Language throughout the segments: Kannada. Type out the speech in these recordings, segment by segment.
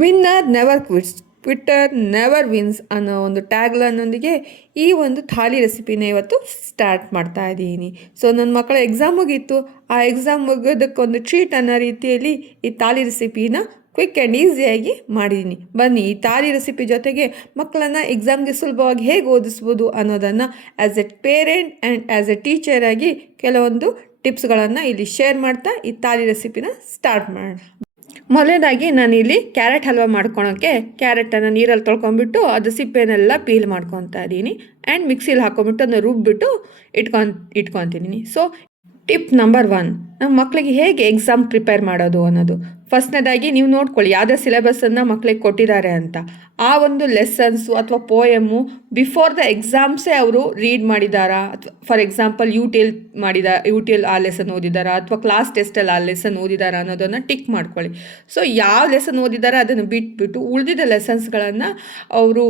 Winner never quits quitter never wins ಅನ್ನೋ ಒಂದು ಟ್ಯಾಗ್ಲನ್ನೊಂದಿಗೆ ಈ ಒಂದು ಥಾಲಿ ರೆಸಿಪಿನ ಇವತ್ತು ಸ್ಟಾರ್ಟ್ ಮಾಡ್ತಾ ಇದ್ದೀನಿ. ಸೊ ನನ್ನ ಮಕ್ಕಳ ಎಕ್ಸಾಮ್ ಮುಗೀತು. ಆ ಎಕ್ಸಾಮ್ ಮುಗೋದಕ್ಕೊಂದು ಟ್ರೀಟ್ ಅನ್ನೋ ರೀತಿಯಲ್ಲಿ ಈ ಥಾಲಿ ರೆಸಿಪಿನ ಕ್ವಿಕ್ ಆ್ಯಂಡ್ ಈಸಿಯಾಗಿ ಮಾಡಿದ್ದೀನಿ ಬನ್ನಿ, ಈ ಥಾಲಿ ರೆಸಿಪಿ ಜೊತೆಗೆ ಮಕ್ಕಳನ್ನು ಎಕ್ಸಾಮ್ಗೆ ಸುಲಭವಾಗಿ ಹೇಗೆ ಓದಿಸ್ಬೋದು ಅನ್ನೋದನ್ನು as a parent and as a teacher ಆಗಿ ಕೆಲವೊಂದು ಟಿಪ್ಸ್ಗಳನ್ನು ಇಲ್ಲಿ ಶೇರ್ ಮಾಡ್ತಾ ಈ ಥಾಲಿ ರೆಸಿಪಿನ ಸ್ಟಾರ್ಟ್ ಮಾಡೋಣ ಮೊದಲನೇದಾಗಿ ನಾನು ಇಲ್ಲಿ ಕ್ಯಾರೆಟ್ ಹಲ್ವ ಮಾಡ್ಕೊಳೋಕ್ಕೆ ಕ್ಯಾರೆಟನ್ನು ನೀರಲ್ಲಿ ತೊಳ್ಕೊಂಬಿಟ್ಟು ಅದು ಸಿಪ್ಪೆನೆಲ್ಲ ಪೀಲ್ ಮಾಡ್ಕೊತಾ ಇದ್ದೀನಿ. ಆ್ಯಂಡ್ ಮಿಕ್ಸಿಲಿ ಹಾಕೊಂಬಿಟ್ಟು ಅದನ್ನ ರುಬ್ಬಿಟ್ಟು ಇಟ್ಕೊನ್ ಇಟ್ಕೊತಿದ್ದೀನಿ. ಸೊ ಟಿಪ್ ನಂಬರ್ ಒನ್ ನಮ್ಮ ಮಕ್ಕಳಿಗೆ ಹೇಗೆ ಎಕ್ಸಾಮ್ ಪ್ರಿಪೇರ್ ಮಾಡೋದು ಅನ್ನೋದು. ಫಸ್ಟ್ನೇದಾಗಿ ನೀವು ನೋಡ್ಕೊಳ್ಳಿ, ಯಾವುದೇ ಸಿಲೆಬಸನ್ನು ಮಕ್ಕಳಿಗೆ ಕೊಟ್ಟಿದ್ದಾರೆ ಅಂತ. ಆ ಒಂದು ಲೆಸನ್ಸು ಅಥವಾ ಪೋಯಮ್ಮು ಬಿಫೋರ್ ದ ಎಕ್ಸಾಮ್ಸೇ ಅವರು ರೀಡ್ ಮಾಡಿದಾರಾ? ಅಥವಾ for example U T L ಮಾಡಿದ ಯು ಟಿ ಎಲ್ ಆ ಲೆಸನ್ ಓದಿದಾರಾ? ಅಥವಾ ಕ್ಲಾಸ್ ಟೆಸ್ಟಲ್ಲಿ ಆ ಲೆಸನ್ ಓದಿದಾರಾ ಅನ್ನೋದನ್ನು ಟಿಕ್ ಮಾಡ್ಕೊಳ್ಳಿ. ಸೊ ಯಾವ ಲೆಸನ್ ಓದಿದಾರ ಅದನ್ನು ಬಿಟ್ಬಿಟ್ಟು ಉಳಿದಿದ್ದ ಲೆಸನ್ಸ್ಗಳನ್ನು ಅವರು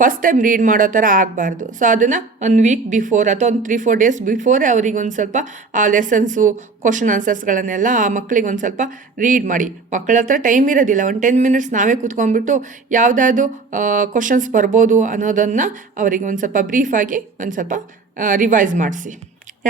ಫಸ್ಟ್ ಟೈಮ್ ರೀಡ್ ಮಾಡೋ ಥರ ಆಗಬಾರ್ದು. ಸೊ ಅದನ್ನು ಒಂದು ವೀಕ್ ಬಿಫೋರ್ ಅಥವಾ ಒಂದು ತ್ರೀ ಫೋರ್ ಡೇಸ್ ಬಿಫೋರೇ ಅವರಿಗೆ ಒಂದು ಸ್ವಲ್ಪ ಆ ಲೆಸನ್ಸು ಕ್ವಶನ್ ಆನ್ಸರ್ಸ್ಗಳನ್ನೆಲ್ಲ ಆ ಮಕ್ಕಳಿಗೆ ಒಂದು ಸ್ವಲ್ಪ ರೀಡ್ ಮಾಡಿ. ಮಕ್ಕಳ ಹತ್ರ ಟೈಮ್ ಇರೋದಿಲ್ಲ. ಒಂದು ಟೆನ್ ಮಿನಿಟ್ಸ್ ನಾವೇ ಕೂತ್ಕೊಂಡ್ಬಿಟ್ಟು ಯಾವುದಾದ್ರು ಕ್ವಶನ್ಸ್ ಬರ್ಬೋದು ಅನ್ನೋದನ್ನು ಅವರಿಗೆ ಒಂದು ಸ್ವಲ್ಪ ಬ್ರೀಫಾಗಿ ಒಂದು ಸ್ವಲ್ಪ ರಿವೈಸ್ ಮಾಡಿಸಿ.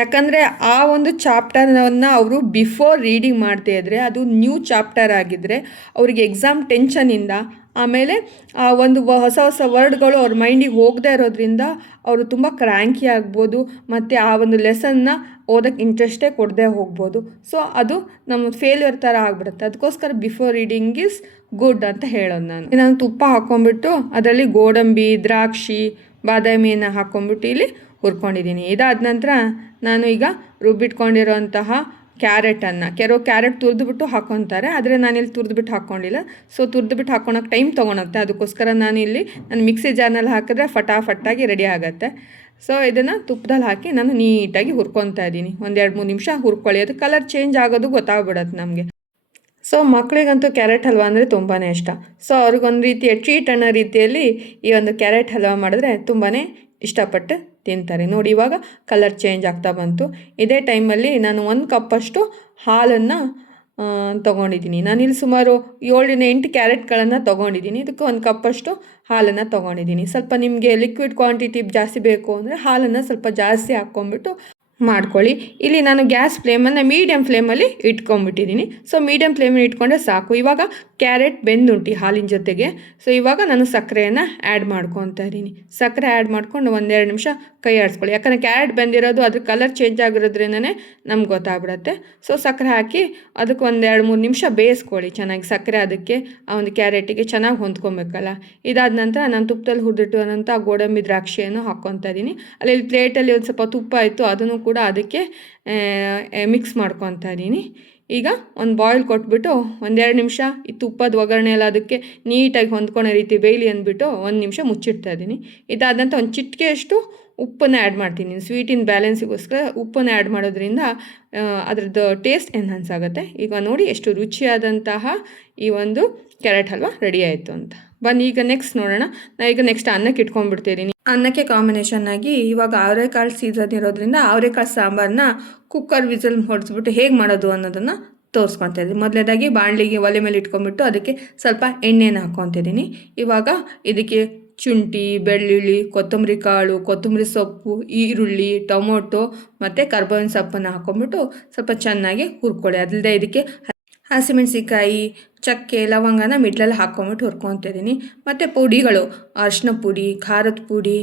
ಯಾಕಂದರೆ ಆ ಒಂದು ಚಾಪ್ಟರ್ನ ಅವರು ಬಿಫೋರ್ ರೀಡಿಂಗ್ ಮಾಡ್ತಾ ಇದ್ದರೆ ಅದು ನ್ಯೂ ಚಾಪ್ಟರ್ ಆಗಿದ್ದರೆ ಅವರಿಗೆ ಎಕ್ಸಾಮ್ ಟೆನ್ಷನಿಂದ ಆಮೇಲೆ ಆ ಒಂದು ಹೊಸ ಹೊಸ ವರ್ಡ್ಗಳು ಅವ್ರ ಮೈಂಡಿಗೆ ಹೋಗದೇ ಇರೋದ್ರಿಂದ ಅವರು ತುಂಬ ಕ್ರ್ಯಾಂಕಿ ಆಗ್ಬೋದು, ಮತ್ತು ಆ ಒಂದು ಲೆಸನ್ನ ಓದೋಕ್ಕೆ ಇಂಟ್ರೆಸ್ಟೇ ಕೊಡದೆ ಹೋಗ್ಬೋದು. ಸೊ ಅದು ನಮ್ಮ ಫೇಲ್ಯೂರ್ ಥರ ಆಗಿಬಿಡುತ್ತೆ. ಅದಕ್ಕೋಸ್ಕರ ಬಿಫೋರ್ ರೀಡಿಂಗ್ ಇಸ್ ಗುಡ್ ಅಂತ ಹೇಳೋದು ನಾನು. ನಾನು ತುಪ್ಪ ಹಾಕ್ಕೊಂಬಿಟ್ಟು ಅದರಲ್ಲಿ ಗೋಡಂಬಿ, ದ್ರಾಕ್ಷಿ, ಬಾದಾಮಿಯನ್ನು ಹಾಕ್ಕೊಂಬಿಟ್ಟು ಇಲ್ಲಿ ಹುರ್ಕೊಂಡಿದ್ದೀನಿ. ಇದಾದ ನಂತರ ನಾನು ಈಗ ರುಬ್ಬಿಟ್ಕೊಂಡಿರೋಂತಹ ಕ್ಯಾರೆಟನ್ನು ಕೆಲವು ಕ್ಯಾರೆಟ್ ತುರಿದ್ಬಿಟ್ಟು ಹಾಕ್ಕೊತಾರೆ ಆದರೆ ನಾನಿಲ್ಲಿ ತುರಿದ್ಬಿಟ್ಟು ಹಾಕ್ಕೊಂಡಿಲ್ಲ. ಸೊ ತುರಿದ್ಬಿಟ್ಟು ಹಾಕ್ಕೊಳಕ್ಕೆ ಟೈಮ್ ತೊಗೊಳುತ್ತೆ ಅದಕ್ಕೋಸ್ಕರ ನಾನಿಲ್ಲಿ, ನಾನು ಮಿಕ್ಸಿ ಜಾರ್ನಲ್ಲಿ ಹಾಕಿದ್ರೆ ಫಟಾಫಟ್ಟಾಗಿ ರೆಡಿ ಆಗುತ್ತೆ. ಸೊ ಇದನ್ನು ತುಪ್ಪದಲ್ಲಿ ಹಾಕಿ ನಾನು ನೀಟಾಗಿ ಹುರ್ಕೊತಾ ಇದ್ದೀನಿ. ಒಂದೆರಡು ಮೂರು ನಿಮಿಷ ಹುರ್ಕೊಳ್ಳಿ. ಅದು ಕಲರ್ ಚೇಂಜ್ ಆಗೋದು ಗೊತ್ತಾಗ್ಬಿಡತ್ತೆ ನಮಗೆ. ಸೊ ಮಕ್ಕಳಿಗಂತೂ ಕ್ಯಾರೆಟ್ ಹಲ್ವಾ ಅಂದರೆ ತುಂಬಾ ಇಷ್ಟ. ಸೊ ಅವ್ರಿಗೊಂದು ರೀತಿಯ, ಟ್ರೀಟ್ ಅನ್ನೋ ರೀತಿಯಲ್ಲಿ ಈ ಒಂದು ಕ್ಯಾರೆಟ್ ಹಲ್ವಾ ಮಾಡಿದ್ರೆ ತುಂಬಾ ಇಷ್ಟಪಟ್ಟು ತಿಂತಾರೆ. ನೋಡಿ, ಇವಾಗ ಕಲರ್ ಚೇಂಜ್ ಆಗ್ತಾ ಬಂತು. ಇದೇ ಟೈಮಲ್ಲಿ ನಾನು ಒಂದು ಕಪ್ಪಷ್ಟು ಹಾಲನ್ನು ತೊಗೊಂಡಿದ್ದೀನಿ. ಇಲ್ಲಿ ಸುಮಾರು ಏಳರಿಂದ ಎಂಟು ಕ್ಯಾರೆಟ್ಗಳನ್ನು ತೊಗೊಂಡಿದ್ದೀನಿ. ಇದಕ್ಕೆ ಒಂದು ಕಪ್ಪಷ್ಟು ಹಾಲನ್ನು ತೊಗೊಂಡಿದ್ದೀನಿ. ಸ್ವಲ್ಪ ನಿಮಗೆ ಲಿಕ್ವಿಡ್ ಕ್ವಾಂಟಿಟಿ ಜಾಸ್ತಿ ಬೇಕು ಅಂದರೆ ಹಾಲನ್ನು ಸ್ವಲ್ಪ ಜಾಸ್ತಿ ಹಾಕ್ಕೊಂಬಿಟ್ಟು ಮಾಡ್ಕೊಳ್ಳಿ. ಇಲ್ಲಿ ನಾನು ಗ್ಯಾಸ್ ಫ್ಲೇಮನ್ನು ಮೀಡಿಯಮ್ ಫ್ಲೇಮಲ್ಲಿ ಇಟ್ಕೊಂಡ್ಬಿಟ್ಟಿದ್ದೀನಿ. ಸೊ ಮೀಡಿಯಮ್ ಫ್ಲೇಮಲ್ಲಿ ಇಟ್ಕೊಂಡ್ರೆ ಸಾಕು. ಇವಾಗ ಕ್ಯಾರೆಟ್ ಬೆಂದುಂಟಿ ಹಾಲಿನ ಜೊತೆಗೆ. ಸೊ ಇವಾಗ ನಾನು ಸಕ್ಕರೆಯನ್ನು ಆ್ಯಡ್ ಮಾಡ್ಕೊತಾ ಇದ್ದೀನಿ. ಸಕ್ಕರೆ ಆ್ಯಡ್ ಮಾಡ್ಕೊಂಡು ಒಂದೆರಡು ನಿಮಿಷ ಕೈ ಆಡಿಸ್ಕೊಳ್ಳಿ. ಯಾಕಂದರೆ ಕ್ಯಾರೆಟ್ ಬೆಂದಿರೋದು, ಅದ್ರ ಕಲರ್ ಚೇಂಜ್ ಆಗಿರೋದ್ರಿಂದನೇ ನಮ್ಗೆ ಗೊತ್ತಾಗ್ಬಿಡತ್ತೆ. ಸೊ ಸಕ್ಕರೆ ಹಾಕಿ ಅದಕ್ಕೆ ಒಂದೆರಡು ಮೂರು ನಿಮಿಷ ಬೇಯಿಸ್ಕೊಳ್ಳಿ. ಚೆನ್ನಾಗಿ ಸಕ್ಕರೆ ಅದಕ್ಕೆ ಆ ಒಂದು ಕ್ಯಾರೆಟಿಗೆ ಚೆನ್ನಾಗಿ ಹೊಂದ್ಕೊಬೇಕಲ್ಲ. ಇದಾದ ನಂತರ ನಾನು ತುಪ್ಪದಲ್ಲಿ ಹುರಿದಿಟ್ಟಿರುವಂಥ ಗೋಡಂಬಿ ದ್ರಾಕ್ಷಿಯನ್ನು ಹಾಕ್ಕೊತಾ ಇದ್ದೀನಿ. ಅಲ್ಲಿ ಪ್ಲೇಟಲ್ಲಿ ಒಂದು ಸ್ವಲ್ಪ ತುಪ್ಪ ಇತ್ತು, ಅದನ್ನು ಅದಕ್ಕೆ ಮಿಕ್ಸ್ ಮಾಡ್ಕೊತಾ ಇದ್ದೀನಿ. ಈಗ ಒಂದು ಬಾಯ್ಲ್ ಕೊಟ್ಬಿಟ್ಟು ಒಂದೆರಡು ನಿಮಿಷ, ಈ ತುಪ್ಪದ ಒಗ್ಗರಣೆ ಎಲ್ಲ ಅದಕ್ಕೆ ನೀಟಾಗಿ ಹೊಂದ್ಕೊಳ್ಳೋ ರೀತಿ ಬೇಯಲಿ ಅಂದ್ಬಿಟ್ಟು ಒಂದು ನಿಮಿಷ ಮುಚ್ಚಿಡ್ತಾ ಇದ್ದೀನಿ. ಇದಾದಂಥ ಒಂದು ಚಿಟಿಕೆಯಷ್ಟು ಉಪ್ಪನ್ನು ಆ್ಯಡ್ ಮಾಡ್ತೀನಿ. ಸ್ವೀಟಿನ ಬ್ಯಾಲೆನ್ಸಿಗೋಸ್ಕರ ಉಪ್ಪನ್ನು ಆ್ಯಡ್ ಮಾಡೋದ್ರಿಂದ ಅದ್ರದ್ದು ಟೇಸ್ಟ್ ಎನ್ಹಾನ್ಸ್ ಆಗುತ್ತೆ. ಈಗ ನೋಡಿ ಎಷ್ಟು ರುಚಿಯಾದಂತಹ ಈ ಒಂದು ಕ್ಯಾರೆಟ್ ಹಲ್ವಾ ರೆಡಿ ಆಯಿತು ಅಂತ. ಬನ್ನಿ, ಈಗ ನೆಕ್ಸ್ಟ್ ನೋಡೋಣ. ನಾ ಈಗ ನೆಕ್ಸ್ಟ್ ಅನ್ನಕ್ಕೆ ಇಟ್ಕೊಂಡ್ಬಿಡ್ತಿದ್ದೀನಿ ಅನ್ನಕ್ಕೆ ಕಾಂಬಿನೇಷನ್ ಆಗಿ ಇವಾಗ ಅವರೆಕಾಳು ಸೀಸನ್ ಇರೋದ್ರಿಂದ ಅವರೆಕಾಳು ಸಾಂಬಾರನ್ನ ಕುಕ್ಕರ್ ವಿಸಲ್ ಹೊಡೆಸ್ಬಿಟ್ಟು ಹೇಗೆ ಮಾಡೋದು ಅನ್ನೋದನ್ನು ತೋರಿಸ್ಕೊತಾ ಇದ್ದೀನಿ. ಮೊದಲೇದಾಗಿ ಬಾಣಲಿಗೆ ಒಲೆ ಮೇಲೆ ಇಟ್ಕೊಂಡ್ಬಿಟ್ಟು ಅದಕ್ಕೆ ಸ್ವಲ್ಪ ಎಣ್ಣೆನ ಹಾಕ್ಕೊತಿದ್ದೀನಿ ಇವಾಗ ಇದಕ್ಕೆ ಶುಂಠಿ, ಬೆಳ್ಳುಳ್ಳಿ, ಕೊತ್ತಂಬರಿ ಕಾಳು, ಕೊತ್ತಂಬರಿ ಸೊಪ್ಪು, ಈರುಳ್ಳಿ, ಟೊಮೊಟೊ ಮತ್ತು ಕರ್ಬೇವಿನ ಸೊಪ್ಪನ್ನು ಹಾಕ್ಕೊಂಬಿಟ್ಟು ಸ್ವಲ್ಪ ಚೆನ್ನಾಗಿ ಹುರ್ಕೊಳ್ಳಿ. ಅದಲ್ಲದೆ ಇದಕ್ಕೆ ಹಸಿಮೆಣಸಿಕಾಯಿ ಚಕ್ಕೆ, ಲವಂಗನ ಮಿಡ್ಲಲ್ಲಿ ಹಾಕ್ಕೊಂಬಿಟ್ಟು ಹುರ್ಕೊತಿದ್ದೀನಿ ಮತ್ತು ಪುಡಿಗಳು, ಅರಿಶಿನ ಪುಡಿ, ಖಾರದ ಪುಡಿ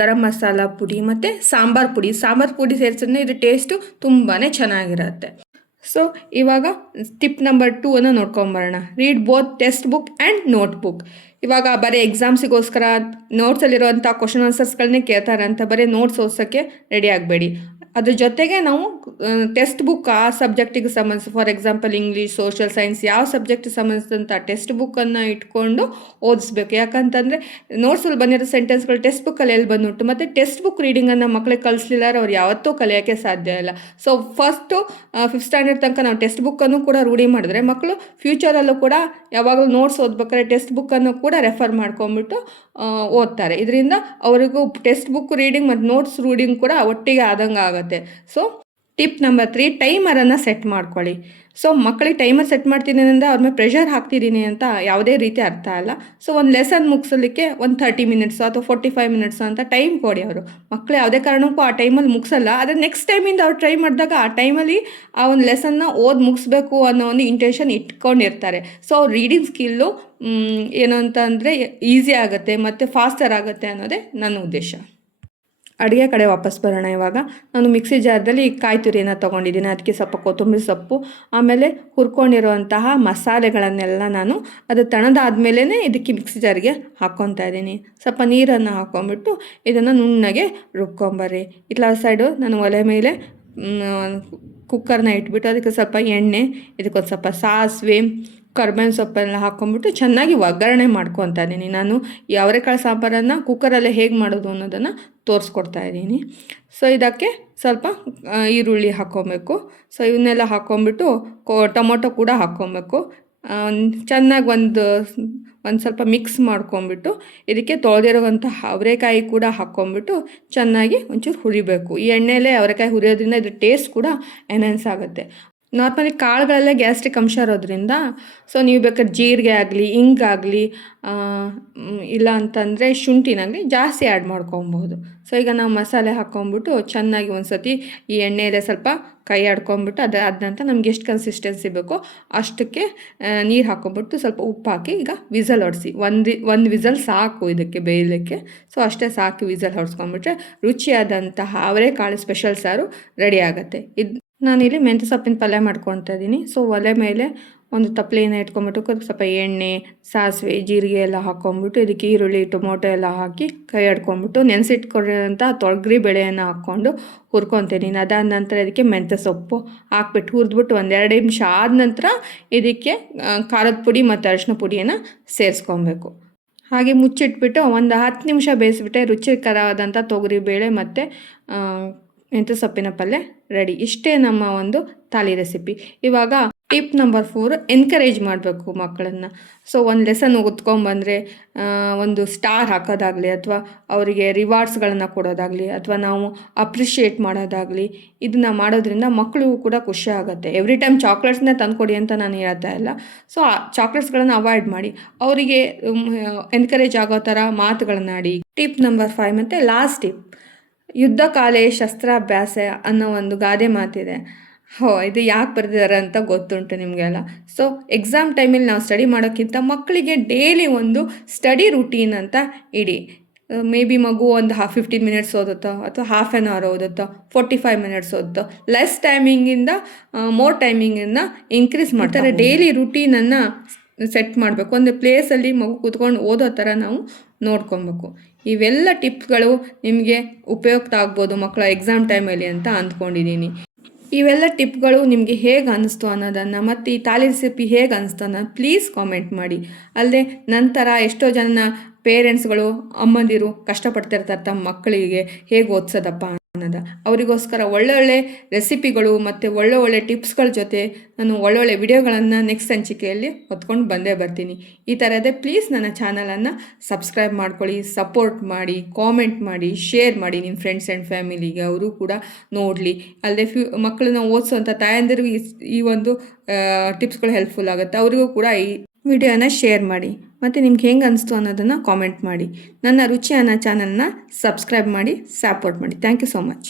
ಗರಂ ಮಸಾಲ ಪುಡಿ ಮತ್ತು ಸಾಂಬಾರು ಪುಡಿ. ಸಾಂಬಾರು ಪುಡಿ ಸೇರಿಸಿದ್ರೆ ಇದು ಟೇಸ್ಟು ತುಂಬಾ ಚೆನ್ನಾಗಿರುತ್ತೆ. ಸೊ ಇವಾಗ ಟಿಪ್ ನಂಬರ್ ಟೂ ಅನ್ನು ನೋಡ್ಕೊಂಬರೋಣ. Read both textbook and notebook ಇವಾಗ ಬರೀ ಎಕ್ಸಾಮ್ಸಿಗೋಸ್ಕರ ನೋಟ್ಸಲ್ಲಿರುವಂಥ ಕ್ವಶನ್ ಆನ್ಸರ್ಸ್ಗಳನ್ನೇ ಕೇಳ್ತಾರೆ ಅಂತ ಬರೀ ನೋಟ್ಸ್ ಓದ್ಸೋಕ್ಕೆ ರೆಡಿ ಆಗಬೇಡಿ. ಅದ್ರ ಜೊತೆಗೆ ನಾವು ಟೆಸ್ಟ್ ಬುಕ್ ಆ ಸಬ್ಜೆಕ್ಟಿಗೆ ಸಂಬಂಧಿಸಿ for example English social science ಯಾವ ಸಬ್ಜೆಕ್ಟಿಗೆ ಸಂಬಂಧಿಸಿದಂಥ ಟೆಕ್ಸ್ಟ್ ಬುಕ್ಕನ್ನು ಇಟ್ಕೊಂಡು ಓದಿಸ್ಬೇಕು. ಯಾಕಂತಂದರೆ ನೋಟ್ಸಲ್ಲಿ ಬಂದಿರೋ ಸೆಂಟೆನ್ಸ್ಗಳು ಟೆಕ್ಸ್ಟ್ ಬುಕ್ಕಲ್ಲಿ ಎಲ್ಲಿ ಬಂದುಬಿಟ್ಟು, ಮತ್ತು ಟೆಸ್ಟ್ ಬುಕ್ ರೀಡಿಂಗನ್ನು ಮಕ್ಕಳಿಗೆ ಕಲಿಸ್ಲಿಲ್ಲ ಅವ್ರು ಯಾವತ್ತೂ ಕಲಿಯೋಕ್ಕೆ ಸಾಧ್ಯ ಇಲ್ಲ. ಸೊ ಫಸ್ಟು ಫಿಫ್ತ್ ಸ್ಟ್ಯಾಂಡರ್ಡ್ ತನಕ ನಾವು ಟೆಕ್ಸ್ಟ್ ಬುಕ್ಕನ್ನು ಕೂಡ ರೂಢಿ ಮಾಡಿದ್ರೆ ಮಕ್ಕಳು ಫ್ಯೂಚರಲ್ಲೂ ಕೂಡ ಯಾವಾಗಲೂ ನೋಟ್ಸ್ ಓದ್ಬೇಕಾದ್ರೆ ಟೆಕ್ಸ್ಟ್ ಬುಕ್ಕನ್ನು ಕೂಡ ರೆಫರ್ ಮಾಡ್ಕೊಂಬಿಟ್ಟು ಓದ್ತಾರೆ. ಇದರಿಂದ ಅವರಿಗೂ ಟೆಕ್ಸ್ಟ್ ಬುಕ್ ರೀಡಿಂಗ್ ಮತ್ತು ನೋಟ್ಸ್ ರೀಡಿಂಗ್ ಕೂಡ ಒಟ್ಟಿಗೆ ಆದಂಗೆ ಆಗುತ್ತೆ ಸೊ ಟಿಪ್ ನಂಬರ್ ತ್ರೀ ಟೈಮರನ್ನು ಸೆಟ್ ಮಾಡ್ಕೊಳ್ಳಿ. ಸೊ ಮಕ್ಕಳಿಗೆ ಟೈಮರ್ ಸೆಟ್ ಮಾಡ್ತೀನಿ ಅಂದರೆ ಅವ್ರ ಮೇಲೆ ಪ್ರೆಷರ್ ಹಾಕ್ತಿದ್ದೀನಿ ಅಂತ ಯಾವುದೇ ರೀತಿ ಅರ್ಥ ಅಲ್ಲ. ಸೊ ಒಂದು ಲೆಸನ್ ಮುಗಿಸಲಿಕ್ಕೆ ಒಂದು ಥರ್ಟಿ ಮಿನಿಟ್ಸ್ ಅಥವಾ ಫೋರ್ಟಿ ಫೈವ್ ಮಿನಿಟ್ಸು ಅಂತ ಟೈಮ್ ಕೊಡಿ ಅವರು. ಮಕ್ಕಳು ಯಾವುದೇ ಕಾರಣಕ್ಕೂ ಆ ಟೈಮಲ್ಲಿ ಮುಗಿಸಲ್ಲ. ಆದರೆ ನೆಕ್ಸ್ಟ್ ಟೈಮಿಂದ ಅವ್ರು ಟ್ರೈ ಮಾಡಿದಾಗ ಆ ಟೈಮಲ್ಲಿ ಆ ಒಂದು ಲೆಸನ್ನ ಓದಿ ಮುಗಿಸ್ಬೇಕು ಅನ್ನೋ ಒಂದು ಇಂಟೆನ್ಷನ್ ಇಟ್ಕೊಂಡಿರ್ತಾರೆ. ಸೊ ಅವ್ರ ರೀಡಿಂಗ್ ಸ್ಕಿಲ್ಲು ಏನು ಅಂತಂದರೆ ಈಸಿ ಆಗುತ್ತೆ ಮತ್ತು ಫಾಸ್ಟರ್ ಆಗುತ್ತೆ ಅನ್ನೋದೇ ನನ್ನ ಉದ್ದೇಶ. ಅಡುಗೆ ಕಡೆ ವಾಪಸ್ ಬರೋಣ ಇವಾಗ. ನಾನು ಮಿಕ್ಸಿ ಜಾರ್ದಲ್ಲಿ ಕಾಯಿ ತುರಿಯನ್ನು ತೊಗೊಂಡಿದ್ದೀನಿ. ಅದಕ್ಕೆ ಸ್ವಲ್ಪ ಕೊತ್ತಂಬರಿ ಸೊಪ್ಪು, ಆಮೇಲೆ ಹುರ್ಕೊಂಡಿರುವಂತಹ ಮಸಾಲೆಗಳನ್ನೆಲ್ಲ ನಾನು ಅದು ತಣದಾದ್ಮೇಲೇ ಇದಕ್ಕೆ ಮಿಕ್ಸಿ ಜಾರಿಗೆ ಹಾಕ್ಕೊತಾ ಇದ್ದೀನಿ. ಸ್ವಲ್ಪ ನೀರನ್ನು ಹಾಕ್ಕೊಂಬಿಟ್ಟು ಇದನ್ನು ನುಣ್ಣಗೆ ರುಬ್ಕೊಂಬರ್ರಿ. ಇಲ್ಲ ಸೈಡು ನಾನು ಒಲೆ ಮೇಲೆ ಕುಕ್ಕರ್ನ ಇಟ್ಬಿಟ್ಟು ಅದಕ್ಕೆ ಸ್ವಲ್ಪ ಎಣ್ಣೆ, ಇದಕ್ಕೊಂದು ಸ್ವಲ್ಪ ಸಾಸಿವೆ ಕರ್ಬೇವಿನ ಸೊಪ್ಪೆಲ್ಲ ಹಾಕ್ಕೊಂಬಿಟ್ಟು ಚೆನ್ನಾಗಿ ಒಗ್ಗರಣೆ ಮಾಡ್ಕೊತಾ ಇದ್ದೀನಿ. ನಾನು ಅವರೆಕಾಳು ಸಾಂಬಾರನ್ನು ಕುಕ್ಕರಲ್ಲೇ ಹೇಗೆ ಮಾಡೋದು ಅನ್ನೋದನ್ನು ತೋರಿಸ್ಕೊಡ್ತಾ ಇದ್ದೀನಿ. ಸೊ ಇದಕ್ಕೆ ಸ್ವಲ್ಪ ಈರುಳ್ಳಿ ಹಾಕ್ಕೊಬೇಕು ಸೊ ಇವನ್ನೆಲ್ಲ ಹಾಕ್ಕೊಂಬಿಟ್ಟು ಕೊ, ಟೊಮೊಟೊ ಕೂಡ ಹಾಕ್ಕೊಬೇಕು ಚೆನ್ನಾಗಿ ಒಂದು ಒಂದು ಸ್ವಲ್ಪ ಮಿಕ್ಸ್ ಮಾಡ್ಕೊಂಬಿಟ್ಟು ಇದಕ್ಕೆ ತೊಳೆದಿರೋವಂಥ ಅವರೆಕಾಯಿ ಕೂಡ ಹಾಕ್ಕೊಂಬಿಟ್ಟು ಚೆನ್ನಾಗಿ ಒಂಚೂರು ಹುರಿಬೇಕು. ಈ ಎಣ್ಣೆಲೇ ಅವರೆಕಾಯಿ ಹುರಿಯೋದ್ರಿಂದ ಇದ್ರ ಟೇಸ್ಟ್ ಕೂಡ ಎನ್ಹೆನ್ಸ್ ಆಗುತ್ತೆ. ನಾರ್ಮಲಿ ಕಾಳುಗಳಲ್ಲೇ ಗ್ಯಾಸ್ಟ್ರಿಕ್ ಅಂಶ ಇರೋದ್ರಿಂದ ಸೊ ನೀವು ಬೇಕಾದ್ರೆ ಜೀರಿಗೆ ಆಗಲಿ ಹಿಂಗಾಗಲಿ ಇಲ್ಲ ಅಂತಂದರೆ ಶುಂಠಿನಾಗಲಿ ಜಾಸ್ತಿ ಆ್ಯಡ್ ಮಾಡ್ಕೊಬೋದು ಸೊ ಈಗ ನಾವು ಮಸಾಲೆ ಹಾಕ್ಕೊಂಬಿಟ್ಟು ಚೆನ್ನಾಗಿ ಒಂದು ಸತಿ ಈ ಎಣ್ಣೆಯಲ್ಲೇ ಸ್ವಲ್ಪ ಕೈ ಆಡ್ಕೊಂಬಿಟ್ಟು ಅದು ನಂತರ ನಮ್ಗೆ ಎಷ್ಟು ಕನ್ಸಿಸ್ಟೆನ್ಸಿ ಬೇಕೋ ಅಷ್ಟಕ್ಕೆ ನೀರು ಹಾಕ್ಕೊಂಬಿಟ್ಟು ಸ್ವಲ್ಪ ಉಪ್ಪು ಹಾಕಿ ಈಗ ವಿಸಲ್ ಹೊಡಿಸಿ. ಒಂದು ಒಂದು ವಿಸಲ್ ಸಾಕು ಇದಕ್ಕೆ ಬೇಯಲಿಕ್ಕೆ. ಸೊ ಅಷ್ಟೇ ಸಾಕು ವಿಸಲ್ ಹೊಡೆಸ್ಕೊಂಬಿಟ್ರೆ ರುಚಿಯಾದಂತಹ ಅವರೆಕಾಳು ಸ್ಪೆಷಲ್ ಸಾರು ರೆಡಿ ಆಗುತ್ತೆ. ಇದು ನಾನಿಲ್ಲಿ ಮೆಂತ್ಯ ಸೊಪ್ಪಿನ ಪಲ್ಯ ಮಾಡ್ಕೊತಾ ಇದ್ದೀನಿ. ಸೊ ಒಲೆ ಮೇಲೆ ಒಂದು ತಪ್ಪಲೆಯನ್ನು ಇಟ್ಕೊಂಬಿಟ್ಟು ಸ್ವಲ್ಪ ಎಣ್ಣೆ, ಸಾಸಿವೆ, ಜೀರಿಗೆ ಎಲ್ಲ ಹಾಕ್ಕೊಂಬಿಟ್ಟು ಇದಕ್ಕೆ ಈರುಳ್ಳಿ, ಟೊಮೊಟೊ ಎಲ್ಲ ಹಾಕಿ ಕೈ ಆಡ್ಕೊಂಬಿಟ್ಟು ನೆನೆಸಿಟ್ಕೊಂಡಿರೋಂಥ ತೊಗರಿ ಬೇಳೆಯನ್ನು ಹಾಕ್ಕೊಂಡು ಹುರ್ಕೊತೀನಿ. ಅದಾದ ನಂತರ ಇದಕ್ಕೆ ಮೆಂತ್ಯ ಸೊಪ್ಪು ಹಾಕ್ಬಿಟ್ಟು ಹುರಿದ್ಬಿಟ್ಟು ಒಂದೆರಡು ನಿಮಿಷ ಆದ ನಂತರ ಇದಕ್ಕೆ ಖಾರದ ಪುಡಿ ಮತ್ತು ಅರಿಶಿನ ಪುಡಿಯನ್ನು ಸೇರಿಸ್ಕೊಬೇಕು. ಹಾಗೆ ಮುಚ್ಚಿಟ್ಬಿಟ್ಟು ಒಂದು ಹತ್ತು ನಿಮಿಷ ಬೇಯಿಸ್ಬಿಟ್ಟೆ ರುಚಿಕರವಾದಂಥ ತೊಗರಿ ಬೇಳೆ ಮತ್ತು ಮೆಂತ್ಯ ಸೊಪ್ಪಿನ ಪಲ್ಯ ರೆಡಿ. ಇಷ್ಟೇ ನಮ್ಮ ಒಂದು ತಾಲಿ ರೆಸಿಪಿ ಇವಾಗ ಟಿಪ್ ನಂಬರ್ ಫೋರ್ ಎನ್ಕರೇಜ್ ಮಾಡಬೇಕು ಮಕ್ಕಳನ್ನು. ಸೊ ಒಂದು ಲೆಸನ್ ಓದ್ಕೊಂಬಂದರೆ ಒಂದು ಸ್ಟಾರ್ ಹಾಕೋದಾಗಲಿ ಅಥವಾ ಅವರಿಗೆ ರಿವಾರ್ಡ್ಸ್ಗಳನ್ನು ಕೊಡೋದಾಗಲಿ ಅಥವಾ ನಾವು ಅಪ್ರಿಷಿಯೇಟ್ ಮಾಡೋದಾಗಲಿ ಇದನ್ನು ಮಾಡೋದ್ರಿಂದ ಮಕ್ಕಳಿಗೂ ಕೂಡ ಖುಷಿ ಆಗುತ್ತೆ. ಎವ್ರಿ ಟೈಮ್ ಚಾಕ್ಲೇಟ್ಸ್ನೇ ತಂದುಕೊಡಿ ಅಂತ ನಾನು ಹೇಳ್ತಾ ಇಲ್ಲ. ಸೊ ಆ ಚಾಕ್ಲೇಟ್ಸ್ಗಳನ್ನು ಅವಾಯ್ಡ್ ಮಾಡಿ. ಅವರಿಗೆ ಎನ್ಕರೇಜ್ ಆಗೋ ಥರ ಮಾತುಗಳನ್ನಾಡಿ. ಟಿಪ್ ನಂಬರ್ ಫೈವ್ ಮತ್ತು ಲಾಸ್ಟ್ ಟಿಪ್ ಯುದ್ಧ ಕಾಲೇ ಶಸ್ತ್ರಾಭ್ಯಾಸ ಅನ್ನೋ ಒಂದು ಗಾದೆ ಮಾತಿದೆ. ಹೋ ಇದು ಯಾಕೆ ಬರೆದಿದ್ದಾರೆ ಅಂತ ಗೊತ್ತುಂಟು ನಿಮಗೆಲ್ಲ. ಸೊ ಎಕ್ಸಾಮ್ ಟೈಮಲ್ಲಿ ನಾವು ಸ್ಟಡಿ ಮಾಡೋಕ್ಕಿಂತ ಮಕ್ಕಳಿಗೆ ಡೈಲಿ ಒಂದು ಸ್ಟಡಿ ರುಟೀನ್ ಅಂತ ಇಡಿ. ಮೇ ಬಿ ಮಗು ಒಂದು ಹಾಫ್ ಫಿಫ್ಟೀನ್ ಮಿನಿಟ್ಸ್ ಓದುತ್ತೋ ಅಥವಾ ಹಾಫ್ ಆ್ಯನ್ ಅವರ್ ಓದುತ್ತೋ ಫೋರ್ಟಿ ಫೈವ್ ಮಿನಿಟ್ಸ್ ಓದುತ್ತೋ ಲೆಸ್ ಟೈಮಿಂಗಿಂದ ಮೋರ್ ಟೈಮಿಂಗನ್ನು ಇನ್ಕ್ರೀಸ್ ಮಾಡ್ತಾರೆ ಡೈಲಿ ರುಟೀನನ್ನು ಸೆಟ್ ಮಾಡಬೇಕು. ಒಂದು ಪ್ಲೇಸಲ್ಲಿ ಮಗು ಕೂತ್ಕೊಂಡು ಓದೋ ಥರ ನಾವು ನೋಡ್ಕೊಬೇಕು. ಇವೆಲ್ಲ ಟಿಪ್ಸ್ಗಳು ನಿಮಗೆ ಉಪಯುಕ್ತ ಆಗ್ಬೋದು ಮಕ್ಕಳ ಎಕ್ಸಾಮ್ ಟೈಮಲ್ಲಿ ಅಂತ ಅಂದ್ಕೊಂಡಿದ್ದೀನಿ ಇವೆಲ್ಲ ಟಿಪ್ಗಳು ನಿಮಗೆ ಹೇಗೆ ಅನ್ನಿಸ್ತು ಅನ್ನೋದನ್ನು ಮತ್ತು ಈ ತಾಲಿ ರೆಸಿಪಿ ಹೇಗೆ ಅನ್ನಿಸ್ತು ಅನ್ನೋದು ಪ್ಲೀಸ್ ಕಾಮೆಂಟ್ ಮಾಡಿ. ಅಲ್ಲದೆ ನಂತರ ಎಷ್ಟೋ ಜನ ಪೇರೆಂಟ್ಸ್ಗಳು ಅಮ್ಮಂದಿರು ಕಷ್ಟಪಡ್ತಿರ್ತಾರೆ ತಮ್ಮ ಮಕ್ಕಳಿಗೆ ಹೇಗೆ ಓದಿಸೋದಪ್ಪ ಅನ್ನೋದು. ಅವರಿಗೋಸ್ಕರ ಒಳ್ಳೊಳ್ಳೆ ರೆಸಿಪಿಗಳು ಮತ್ತು ಒಳ್ಳೆ ಒಳ್ಳೆ ಟಿಪ್ಸ್ಗಳ ಜೊತೆ ನಾನು ಒಳ್ಳೊಳ್ಳೆ ವಿಡಿಯೋಗಳನ್ನು ನೆಕ್ಸ್ಟ್ ಸಂಚಿಕೆಯಲ್ಲಿ ಹೊತ್ಕೊಂಡು ಬಂದೇ ಬರ್ತೀನಿ. ಈ ಥರದೇ ಪ್ಲೀಸ್ ನನ್ನ ಚಾನಲನ್ನು ಸಬ್ಸ್ಕ್ರೈಬ್ ಮಾಡ್ಕೊಳ್ಳಿ, ಸಪೋರ್ಟ್ ಮಾಡಿ, ಕಾಮೆಂಟ್ ಮಾಡಿ, ಶೇರ್ ಮಾಡಿ ನಿಮ್ಮ ಫ್ರೆಂಡ್ಸ್ ಆ್ಯಂಡ್ ಫ್ಯಾಮಿಲಿಗೆ. ಅವರು ಕೂಡ ನೋಡಲಿ. ಅಲ್ಲದೆ ಫ್ಯೂ ಮಕ್ಕಳನ್ನ ಓದಿಸೋಂಥ ತಾಯಂದಿರಿಗೂ ಈ ಒಂದು ಟಿಪ್ಸ್ಗಳು ಹೆಲ್ಪ್ಫುಲ್ ಆಗುತ್ತೆ. ಅವರಿಗೂ ಕೂಡ ಈ ವಿಡಿಯೋನ ಶೇರ್ ಮಾಡಿ ಮತ್ತು ನಿಮ್ಗೆ ಹೆಂಗೆ ಅನಿಸ್ತು ಅನ್ನೋದನ್ನು ಕಾಮೆಂಟ್ ಮಾಡಿ. ನನ್ನ ರುಚಿ ಅನ್ನೋ ಚಾನಲ್ನ ಸಬ್ಸ್ಕ್ರೈಬ್ ಮಾಡಿ ಸಪೋರ್ಟ್ ಮಾಡಿ. Thank you so much